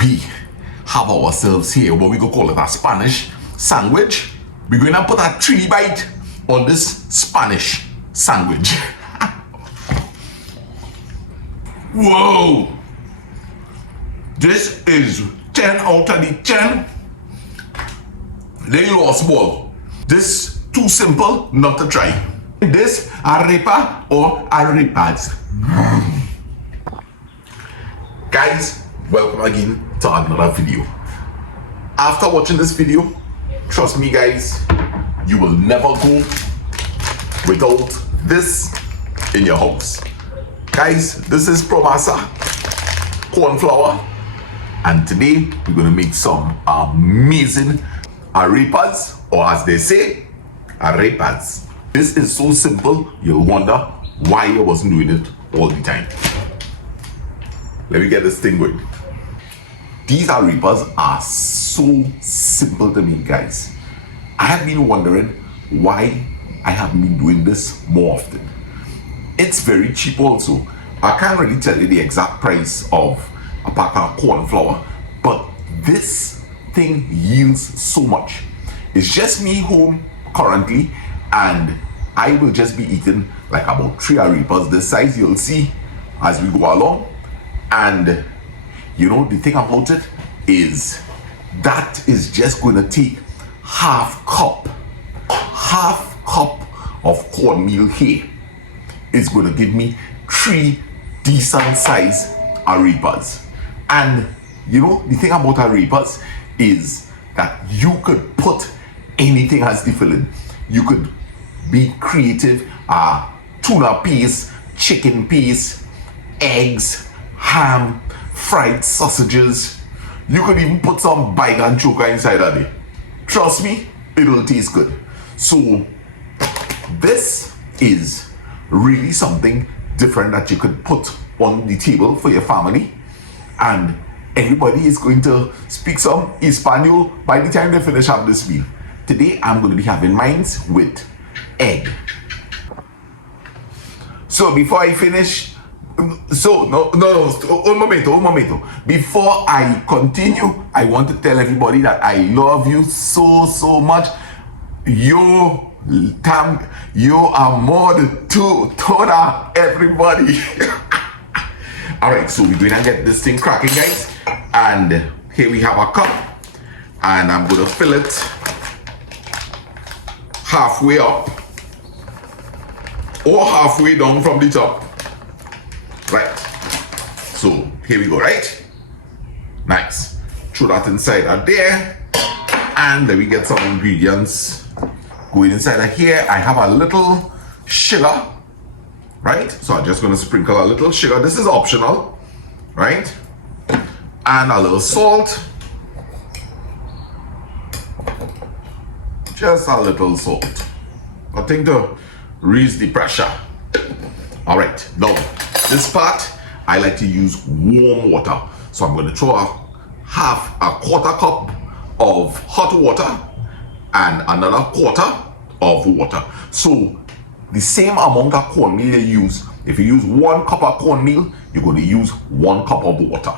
we have ourselves here what we go call it a Spanish sandwich. We're going to put a 3 bite on this Spanish sandwich. Whoa! This is 10 out of the 10. They lost ball. This too simple not to try. This arepa or arepas. Guys, welcome again to another video. After watching this video, trust me guys, you will never go without this in your house. Guys, this is Arepas A corn flour, and today we're gonna make some amazing arepas, or as they say, arepas. This is so simple, you'll wonder why I wasn't doing it all the time. Let me get this thing going. These arepas are so simple to me, guys. I have been wondering why I haven't been doing this more often. It's very cheap also. I can't really tell you the exact price of a pack of corn flour, but this thing yields so much. It's just me home currently, and I will just be eating like about 3 arepas this size, you'll see as we go along. And you know, the thing about it is that is just going to take half cup of cornmeal here. It's going to give me 3 decent size arepas. And you know, the thing about arepas is that you could put anything as the filling. You could be creative, tuna paste, chicken paste, eggs, ham, fried sausages. You could even put some baigan choka inside of it. Trust me, it'll taste good. So this is really something different that you could put on the table for your family, and everybody is going to speak some Espanol by the time they finish up this meal. Today I'm going to be having mine with egg. So before I finish, un momento. Before I continue, I want to tell everybody that I love you so much. Yo amor toda everybody. Alright, so we're gonna get this thing cracking, guys. And here we have a cup, and I'm gonna fill it halfway up or halfway down from the top. Right, so here we go, right? Nice. Throw that inside of there, and then we get some ingredients going inside of here. I have a little sugar, right? So I'm just gonna sprinkle a little sugar. This is optional, right? And a little salt. Just a little salt. I think to raise the pressure. All right, now this part I like to use warm water. So I'm gonna throw a quarter cup of hot water and another quarter of water. So the same amount of cornmeal you use, if you use 1 cup of cornmeal, you're going to use 1 cup of water.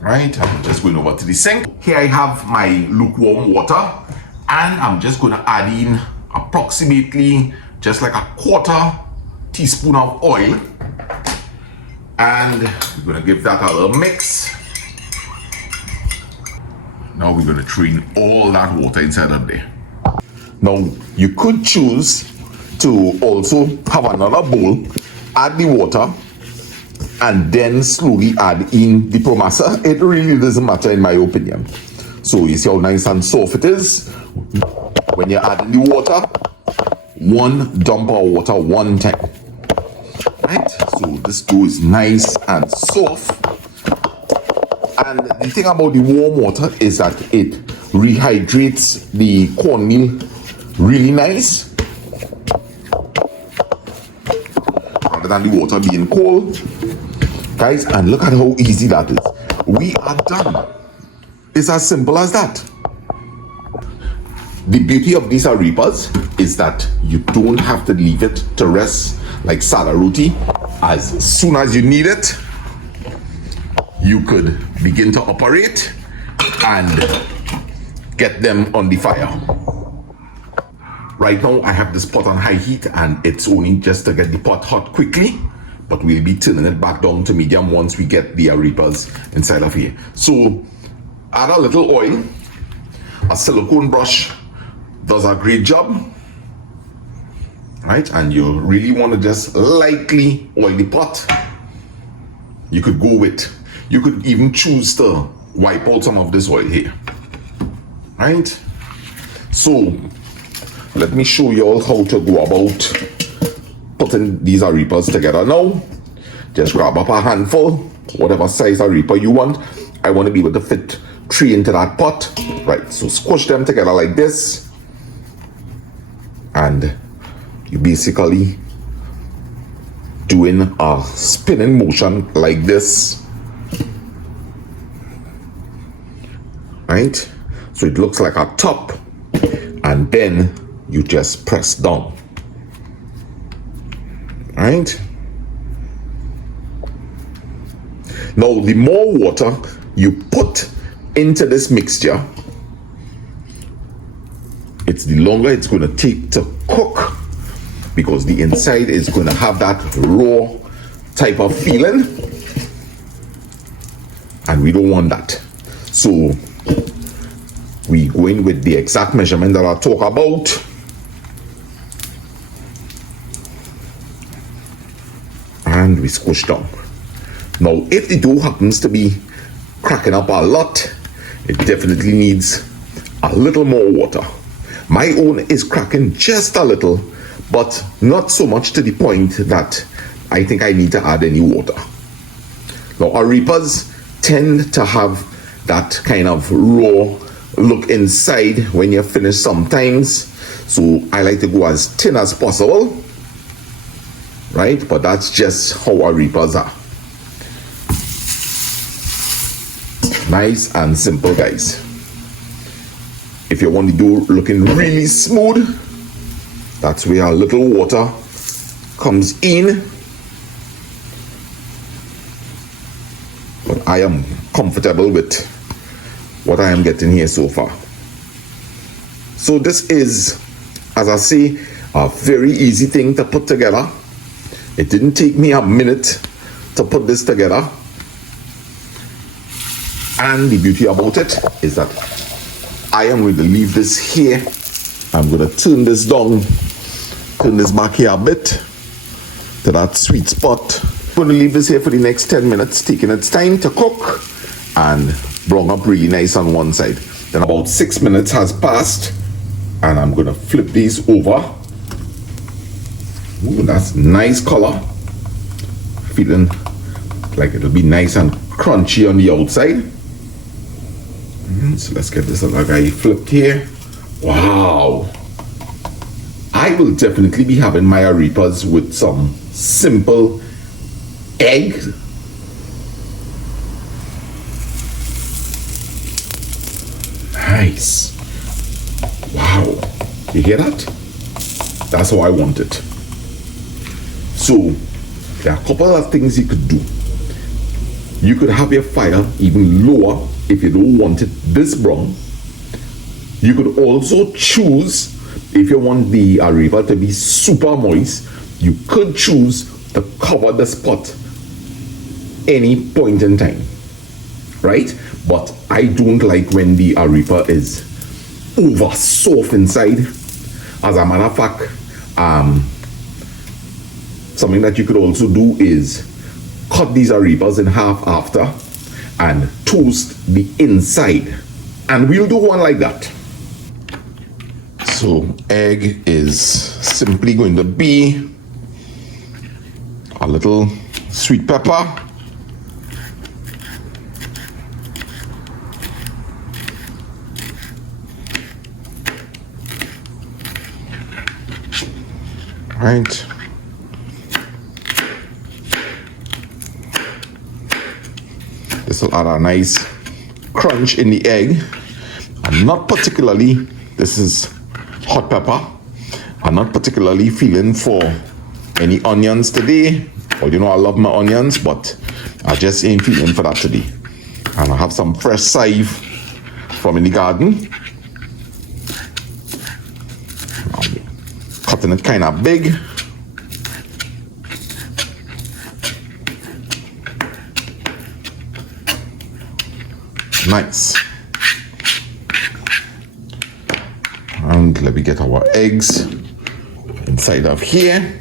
Right, I'm just going over to the sink. Here I have my lukewarm water, and I'm just going to add in approximately just like a 1/4 teaspoon of oil, and we're going to give that a little mix. Now we're going to throw in all that water inside of there. Now you could choose to also have another bowl, add the water, and then slowly add in the promasa. It really doesn't matter in my opinion. So you see how nice and soft it is. When you add in the water, 1 dump of water 1 time. Right? So this dough is nice and soft. And the thing about the warm water is that it rehydrates the cornmeal really nice, rather than the water being cold. Guys, and look at how easy that is. We are done. It's as simple as that. The beauty of these arepas is that you don't have to leave it to rest like sada roti. As soon as you need it, you could begin to operate and get them on the fire. Right now I have this pot on high heat and it's only just to get the pot hot quickly, but we'll be turning it back down to medium once we get the arepas inside of here. So add a little oil. A silicone brush does a great job, right? And you really want to just lightly oil the pot. You could even choose to wipe out some of this oil here, right? So let me show you all how to go about putting these arepas together now. Just grab up a handful, whatever size arepa you want. I want to be able to fit 3 into that pot, right? So squish them together like this, and you basically doing a spinning motion like this, right? So it looks like a top, and then you just press down, right? Now the more water you put into this mixture, it's the longer it's going to take to cook, because the inside is going to have that raw type of feeling, and we don't want that. So we go in with the exact measurement that I'll talk about, and we squish down. Now if the dough happens to be cracking up a lot, it definitely needs a little more water. My own is cracking just a little, but not so much to the point that I think I need to add any water. Now arepas tend to have that kind of raw look inside when you're finished sometimes, so I like to go as thin as possible, right? But that's just how arepas are. Nice and simple, guys. If you want the dough looking really smooth, that's where a little water comes in. But I am comfortable with what I am getting here so far. So this is, as I say, a very easy thing to put together. It didn't take me a minute to put this together. And the beauty about it is that I am going to leave this here. I'm going to turn this down, turn this back here a bit to that sweet spot. I'm going to leave this here for the next 10 minutes, taking its time to cook and brown up really nice on one side. Then about 6 minutes has passed, and I'm going to flip these over. Ooh, that's nice color. Feeling like it'll be nice and crunchy on the outside. So let's get this other guy flipped here. Wow. I will definitely be having my arepas with some simple egg. Nice. Wow. You hear that? That's how I want it. So there are a couple of things you could do. You could have your fire even lower if you don't want it this brown. You could also choose, if you want the arepa to be super moist, you could choose to cover the spot any point in time, right? But I don't like when the arepa is over soft inside. As a matter of fact, something that you could also do is cut these arepas in half after and toast the inside, and we'll do one like that. So egg is simply going to be a little sweet pepper, right? This will add a nice crunch in the egg, and not particularly, this is hot pepper. I'm not particularly feeling for any onions today. Or I love my onions, but I just ain't feeling for that today. And I have some fresh save from in the garden. I'm cutting it kind of big. Nice. And let me get our eggs inside of here.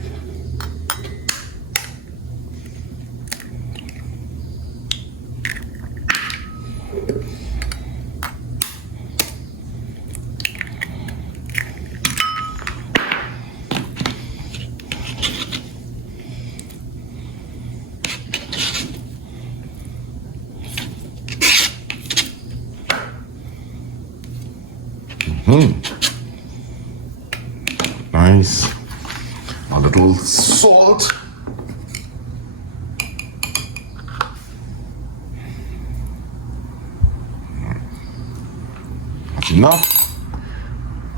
Nice. A little salt. That's enough.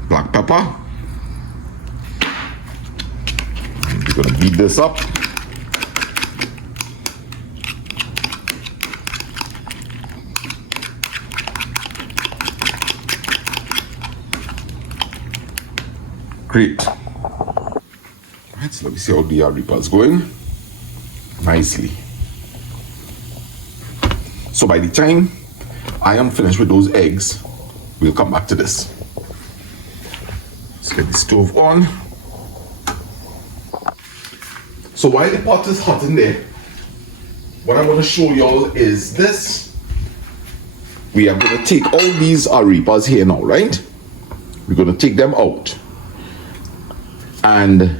Black pepper. And we're gonna beat this up. Great. Right, so let me see how the arepa is going. Nicely. So by the time I am finished with those eggs, we'll come back to this. Let's get the stove on. So while the pot is hot in there, what I'm going to show y'all is this. We are going to take all these arepas here now, right? We're going to take them out. And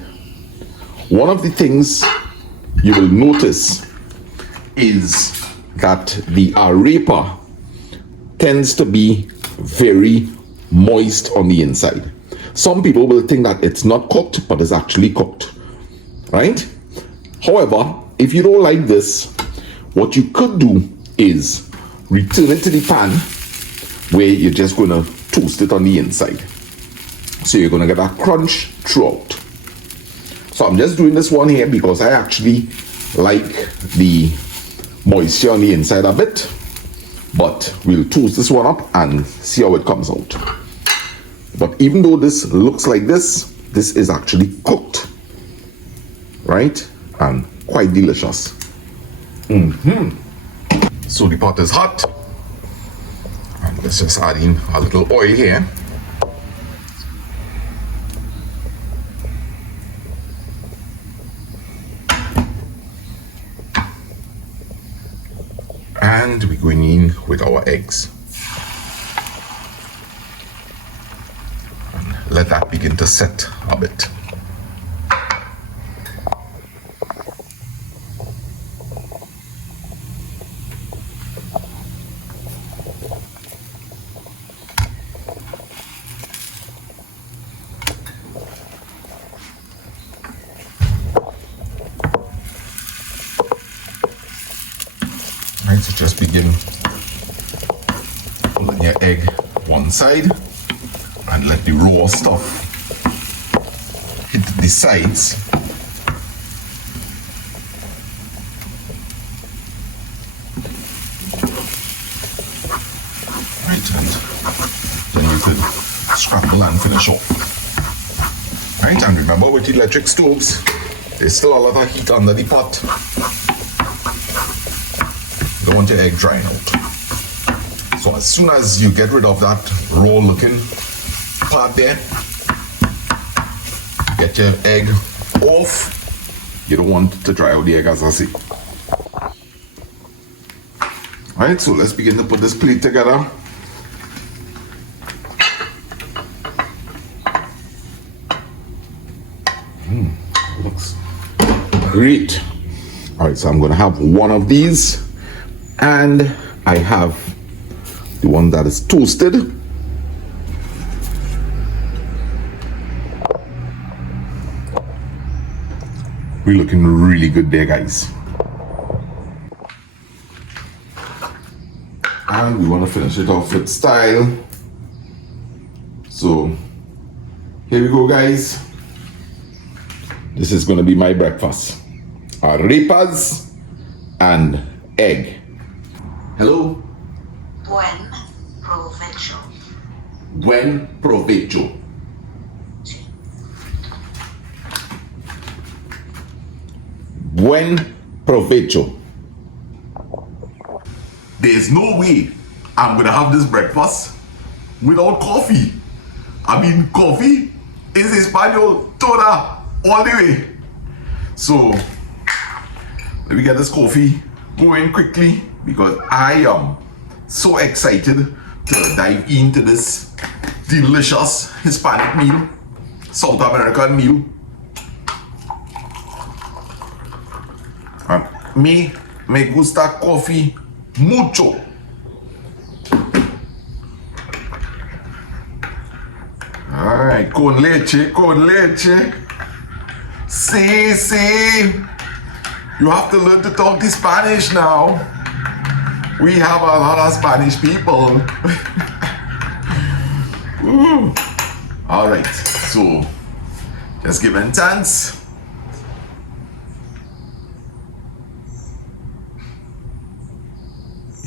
one of the things you will notice is that the arepa tends to be very moist on the inside. Some people will think that it's not cooked, but it's actually cooked, right? However, if you don't like this, what you could do is return it to the pan where you're just going to toast it on the inside. So you're going to get a crunch throughout. So I'm just doing this one here because I actually like the moisture on the inside a bit. But we'll toast this one up and see how it comes out. But even though this looks like this is actually cooked. Right? And quite delicious. So the pot is hot. And let's just add in a little oil here. And we're going in with our eggs. And let that begin to set a bit. Right, so just begin pulling your egg one side and let the raw stuff hit the sides. Right, and then you could scramble and finish off. Right, and remember with electric stoves, there's still a lot of heat under the pot. Don't want your egg drying out. So as soon as you get rid of that raw looking part there, get your egg off. You don't want to dry out the egg, as I say. Alright, so let's begin to put this plate together. Looks great. Alright, so I'm gonna have one of these. And I have the one that is toasted. We're looking really good there, guys. And we want to finish it off with style. So Here we go, guys. This is gonna be my breakfast. Arepas and egg. Hello. Buen provecho. Buen provecho. Buen provecho. There's no way I'm gonna have this breakfast without coffee. I mean, coffee is Espanol toda all the way. So let me get this coffee going quickly because I am so excited to dive into this delicious Hispanic meal, South American meal. Me gusta coffee mucho. Alright, con leche, con leche. Sí, sí. You have to learn to talk the Spanish now. We have a lot of Spanish people. Alright, so just giving thanks.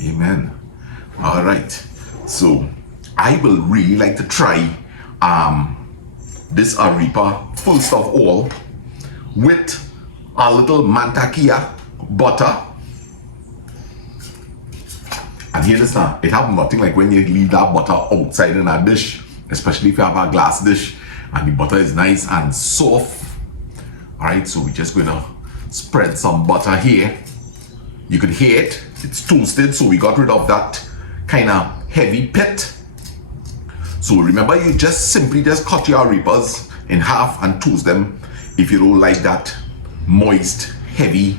Amen. All right. So I will really like to try this arepa first of all with a little mantequilla butter. And here this now, it have nothing like when you leave that butter outside in a dish, especially if you have a glass dish and the butter is nice and soft. All right, so we're just gonna spread some butter here. You could hear it, it's toasted, so we got rid of that kind of heavy pit. So remember, you just simply just cut your arepas in half and toast them if you don't like that moist, heavy.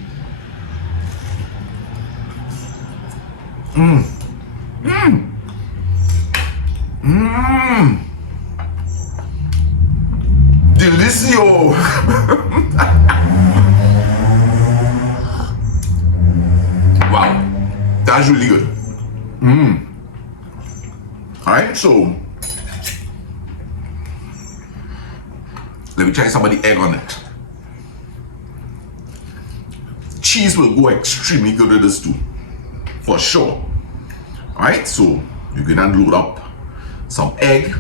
Delicio. Wow, that's really good. All right, so let me try some of the egg on it. Cheese will go extremely good with this too, for sure. All right, so you can then load up some egg.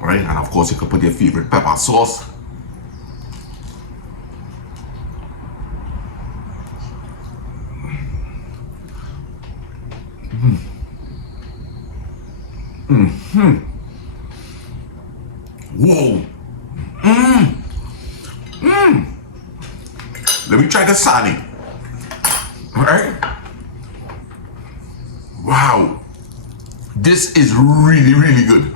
All right, and of course you can put your favorite pepper sauce. Whoa. Let me try the sani. All right. Wow. This is really, really good.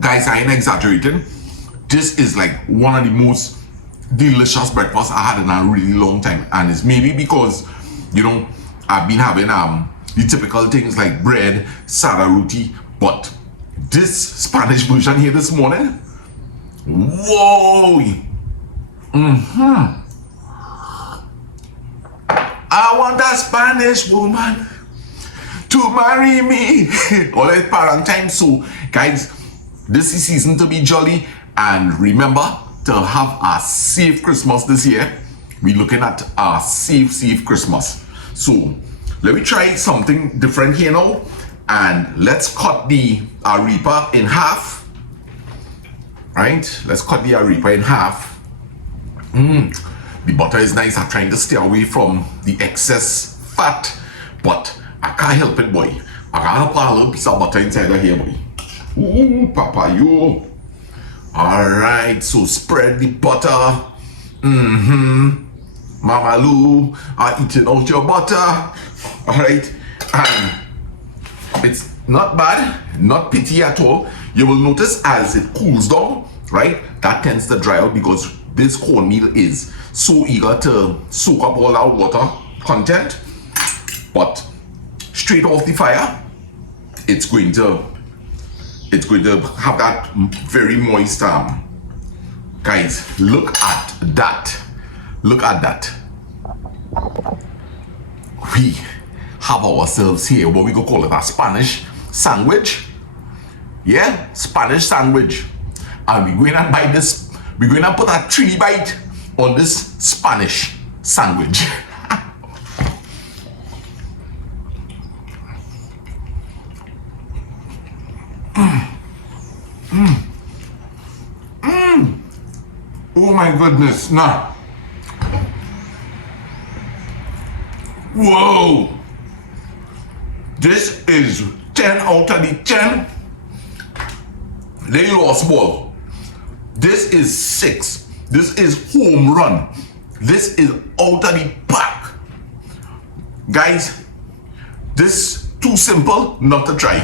Guys, I ain't exaggerating. This is like one of the most delicious breakfasts I had in a really long time, and it's maybe because, you know, I've been having the typical things like bread, sada roti, but this Spanish version here this morning, whoa. I want that Spanish woman to marry me. All that parent time. So guys, this is season to be jolly, and remember to have a safe Christmas this year. We're looking at a safe Christmas. So let me try something different here now, and let's cut the arepa in half. Right, let's cut the arepa in half. The butter is nice. I'm trying to stay away from the excess fat, but I can't help it, boy. I gotta put a little piece of butter inside of here, boy. Ooh, papa, yo. Alright, so spread the butter. Mama Lou are eating out your butter. Alright, and it's not bad, not pitty at all. You will notice as it cools down, right, that tends to dry out because this cornmeal is so eager to soak up all our water content. But straight off the fire, it's going to it's going to have that very moist guys, look at that. Look at that. We have ourselves here what we go call it a Spanish sandwich. Yeah, Spanish sandwich. And we're going to buy this, we're going to put a 3 bite on this Spanish sandwich. Oh my goodness, nah. Whoa. This is 10 out of the 10. They lost ball. This is 6. This is home run. This is out of the park. Guys, this too simple not to try.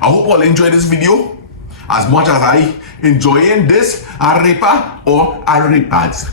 I hope all enjoy this video as much as I enjoying this arepa or arepas.